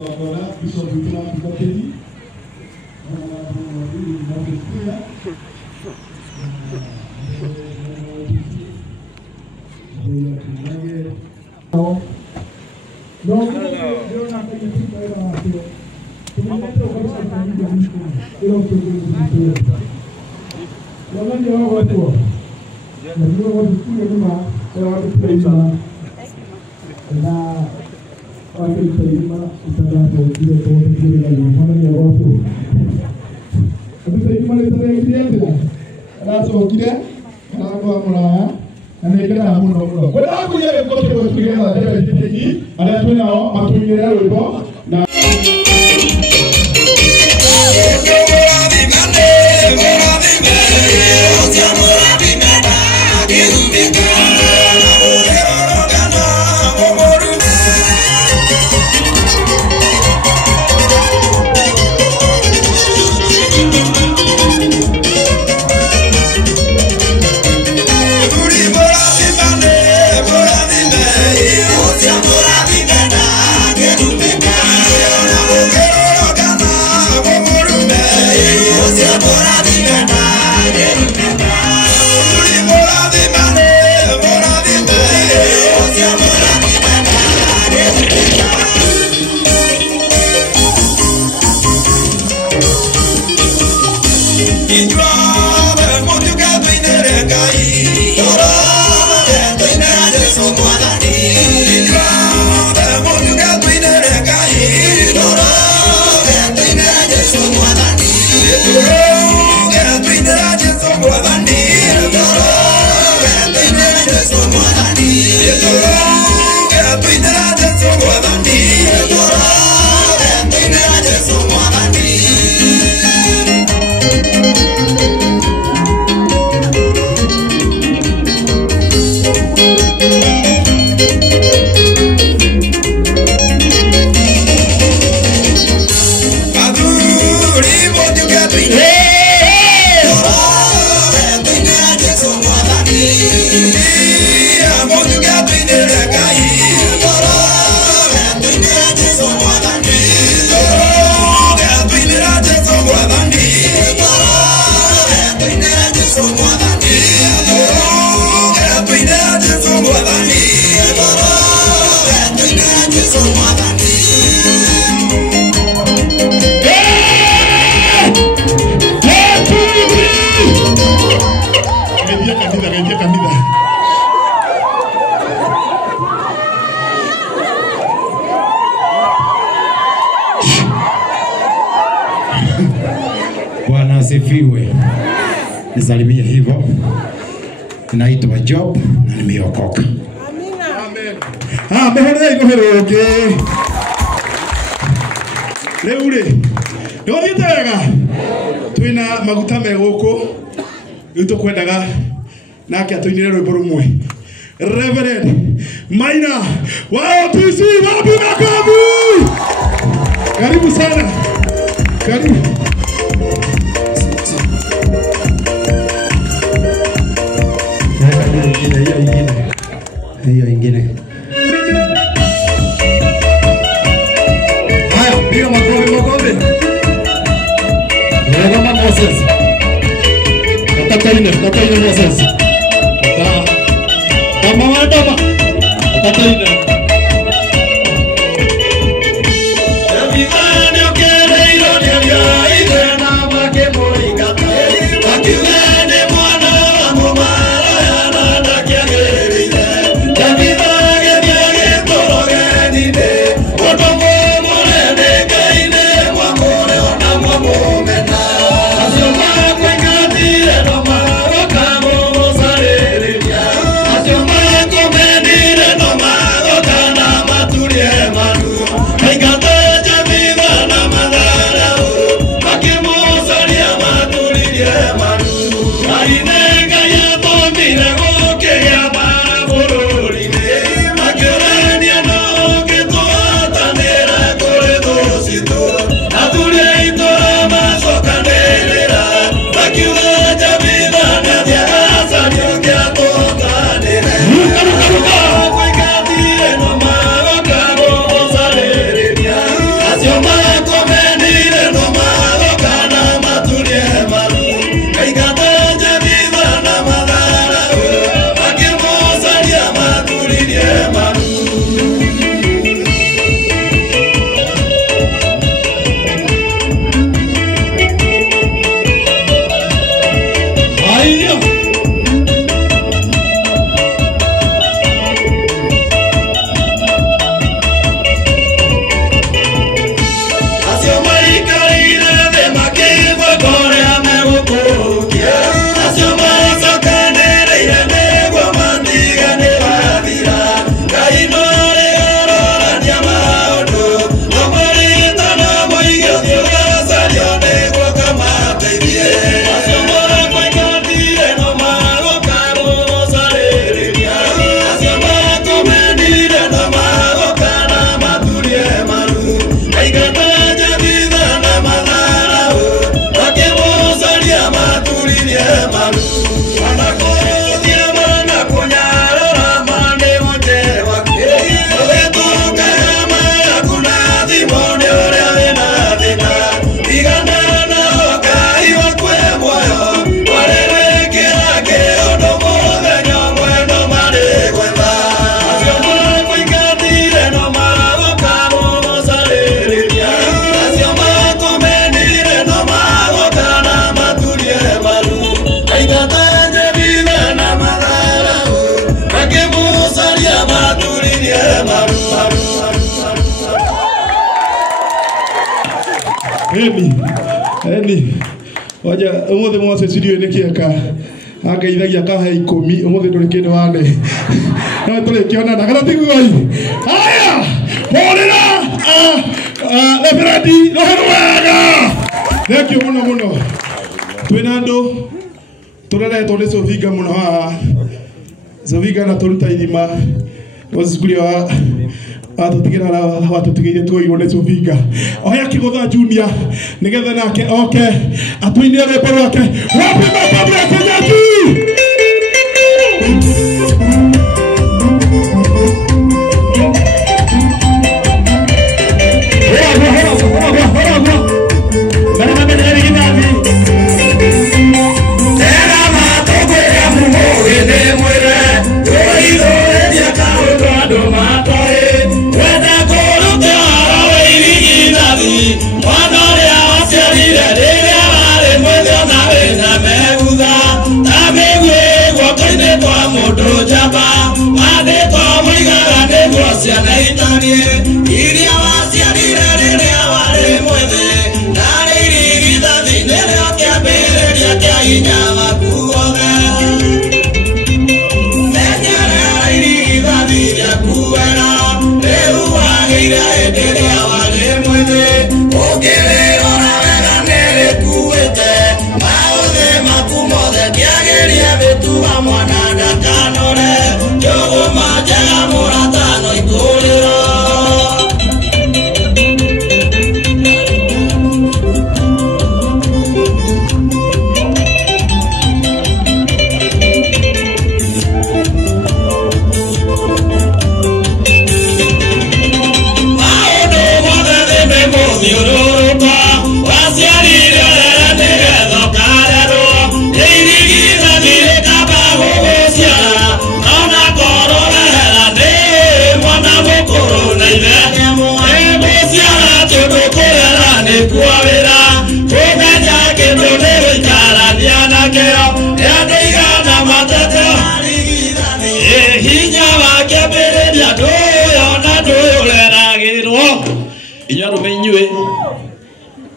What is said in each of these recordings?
Agora, isso aqui tem uma bateria. Bwana asifiwe. Nisalimie hivyo. Naitwa Job na nimeokoka. Amina. Amen. Mehore igoheroke. Leure. Ndoritaga. Twina maguta megoko. Yuto kwendaga nake atuinire rwimbo rumwe. Reverend Maina wa OTC wapi makamu. Karibu sana. Karibu. Hiyo ingine. Haya, piga makofi. Ndio kama Moses. Tataine Moses. Kama wadama. Tataine. No Eni. Waja umothe mwase studio nikieka. Akaithagia kahe 10 umothe nduri kindu wande. No tuli kiona na kana tigoi. Haya! Horera! Leferati, roherwega. Thank you muno. Twinando turere tole Sofiga muno ha. Sofiga na turuta irima. Wasikulia atutigera watutigire twoirone Sofiga. Oya Kigotha Junior nigetha nake oke atuinire rwimbo rwake. Wapi mababu ya Kenyaji?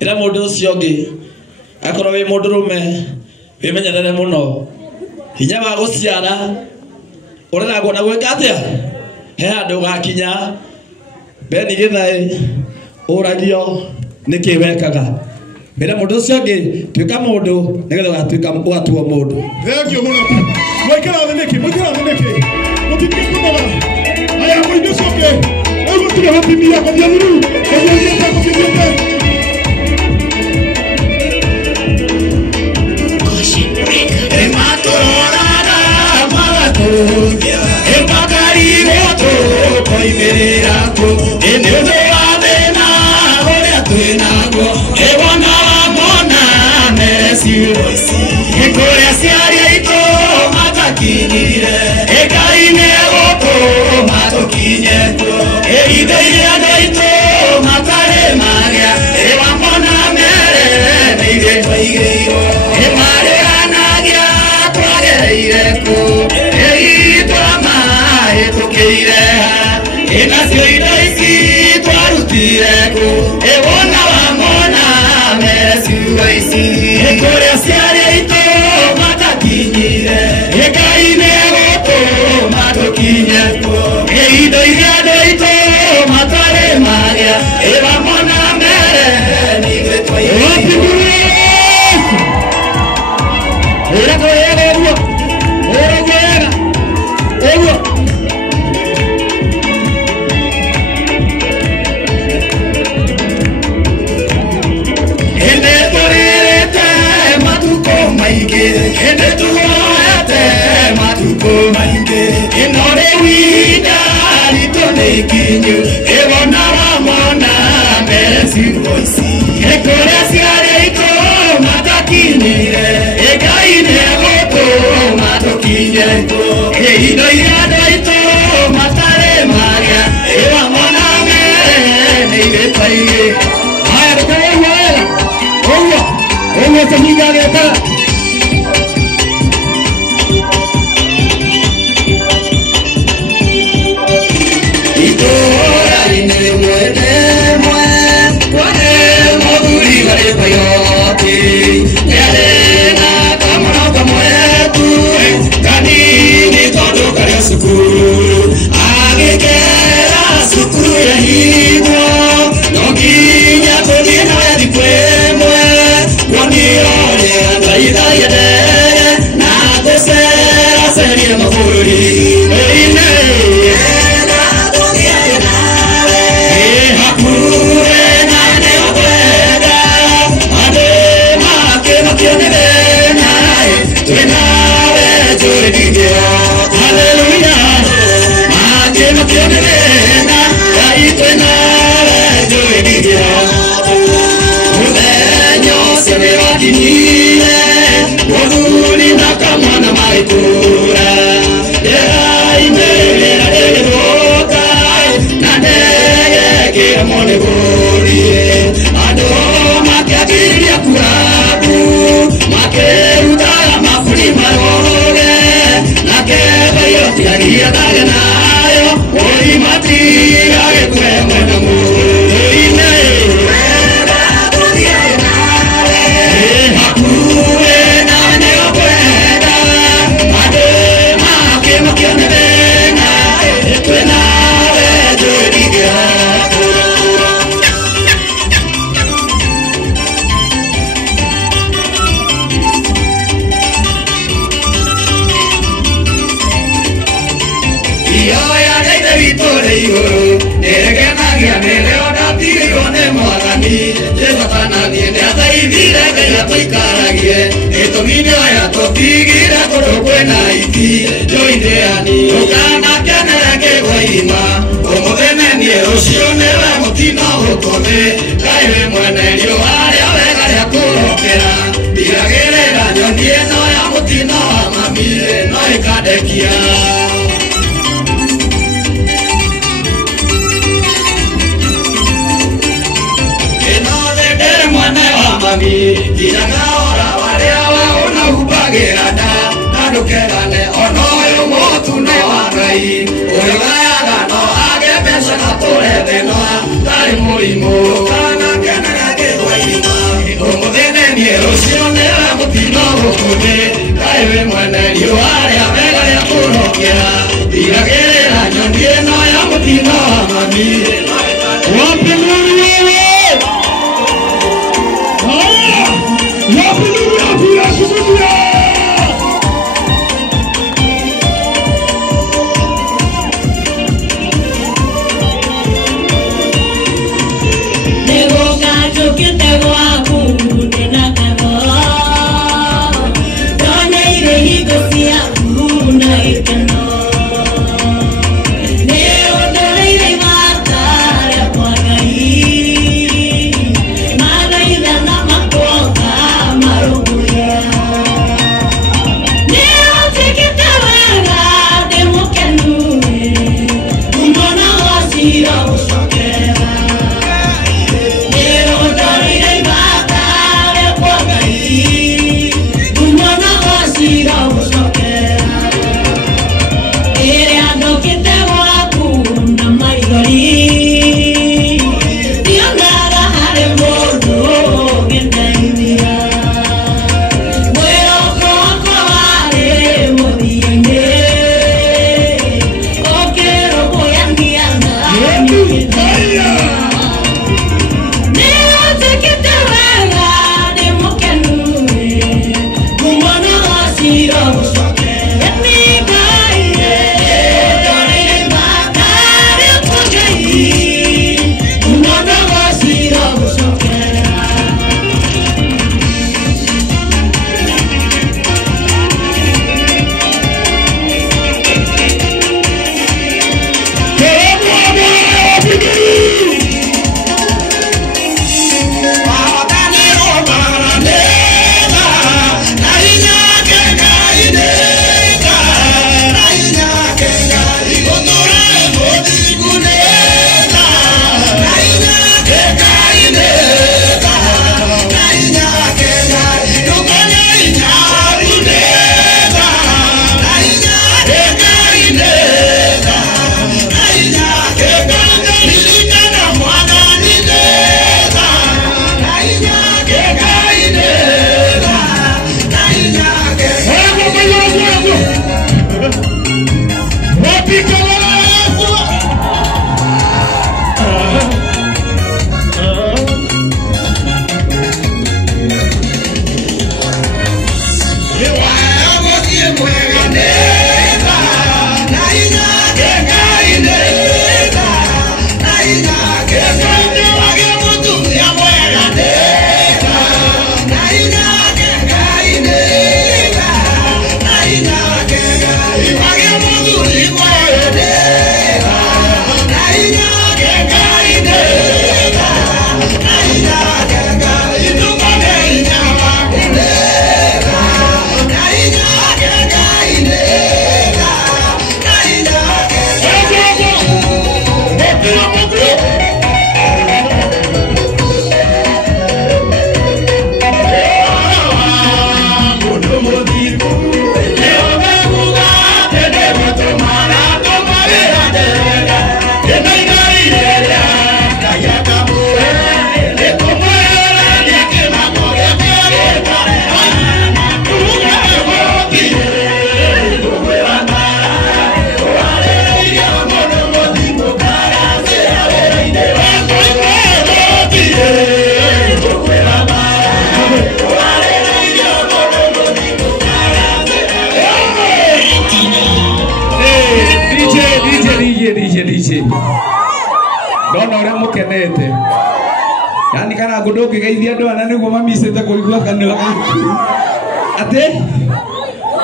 Ira mundu ucio ngi akorwo wi mundu rume wimenyerere muno hinya wa guciara ureragwo na gwika atia he andu gakinya Beni Githai uragio niki wekaga ira mundu ucio ngi twika mundu nigetha ugatuika gwatuo mundu. Thank you muno. Mwikira theneki mutikike kunoga aya mwindu soke ego tire hapimia kwa diamuru Ito Neo, no le iré matar a Juan ahí. nyendete yani kana ngundu ngigeithia andu ana niguo mamisite kuigua kanua ate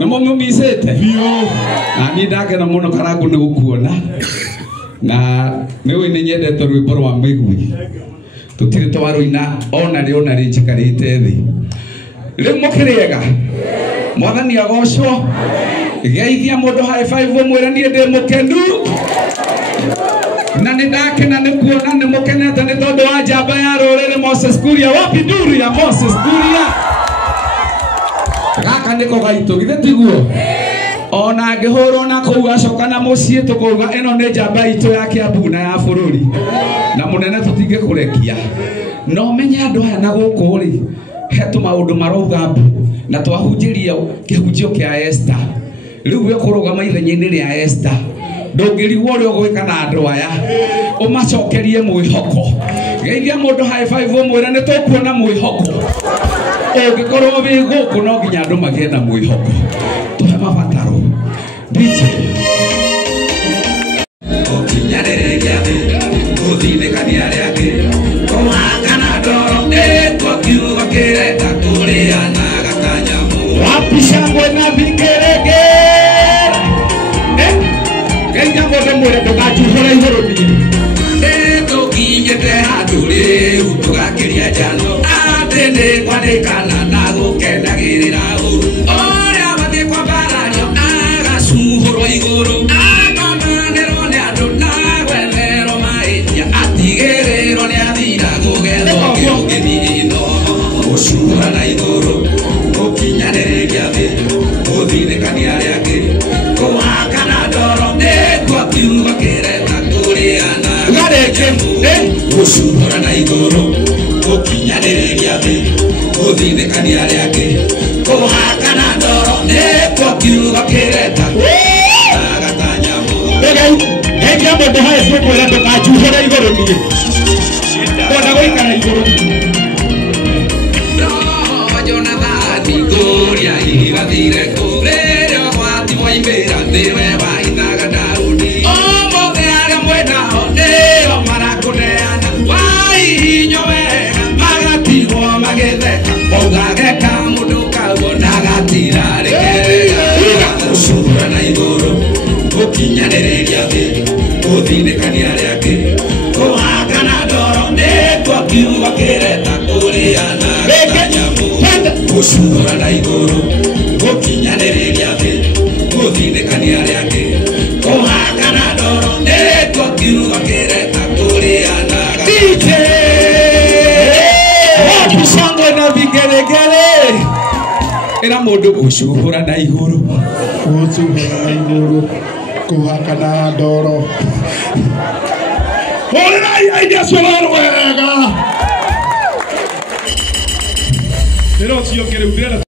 nimo mumisite Bio. na ni ndakena muno karangu ni gukuona na niwe ni nyendete rwimbo rwa migwi tutire twaruina ona ri njikarite thi riu mukiriega mwathani agocwo geithia mundu high five umwira nie ndi mukenu na ni ndakena ni kuona ni mukenete ni tondu wa njamba ya ruriri Moses Kuria wapi nduru ya Moses Kuria gaka niko gaitu githe tiguo ona ngihurwo na kuu acoka na mucii tukuga ino ni njamba itu ya Kiambu na ya bururi na munene tutinge kurekia no menye andu aya na guku ri hetu maundu marauga mbu na twahunjiria kihunjio kia Esther riu we kurugama ithenya-ini ria Esther ndungirigwo ri ugwika na andu aya umacokerie mwihoko geithia mundu high five umwira ni tukuona mwihoko ungikorwo wi guku no nginya andu magie na mwihoko tuhe mabataro DJ okinyarĩrĩria thĩ gũthinĩkania rĩake kũhakana ndoro nĩtwakiuga kĩrenda kũrĩana gakanyamu wapicangwe na thikĩrĩngĩ geithia mũndũ mwĩre ndũkanjuhũre igũrũ niĩ nĩtũkinyĩte handũ rĩu tũgakĩria njano atĩ nĩkwandĩkana na gũkenagĩrĩra ũru ũrĩa mathiĩ kwambarario agacuhũrwo igũrũ akamanĩrwo nĩ andũ na gwetherwo mahĩtia atigĩrĩrwo nĩ athira gũgethwo kĩũngĩnino gũcuhũra na igũrũ gũkinyanĩrĩria thĩ gũthinĩkania rĩake kũhakana ndoro nĩkuo kiugo kĩrenda kũrĩana gũcuhũra na igũrũ gũkinyanĩrĩria thĩ gũthinĩkania rĩake kũhakana ndoro nĩkuo kiugo kĩrenda agatanyamu geithia mũndũ haibu mwĩra ndũkanjuhũre igũrũ niĩ kwenda gũikara igũrũ Jonathani Kuria igathire kũrĩrĩa gwati waimĩra thĩwe waithaga Daudi ũmũthĩ arĩa mwĩnao nĩo marakũneana wahihinyo wega magatigwo magĩtheka maugageka mũndũ kauo ndagatira rĩkĩrĩga gũcuhũra na igũrũ gũkinyanĩrĩria thĩ gũthinĩkania rĩake kũhakana ndoro nĩkuo kiugo kĩrenda kũrĩana gakanyamu gũcuhũra na igũrũ gũkinyanĩrĩria thĩ gũthinĩkania rĩake kũhakana ndoro nĩkuo kiugo kĩrenda kũrĩana gakanyamu wapicangwe na vigeregere ĩra mũndũ gũcuhũra na igũrũ Gũcuhũra na igũrũ kũhakana ndoro hũrĩrai aini acio wega rĩrĩa ũcio kĩrĩu ndĩrenda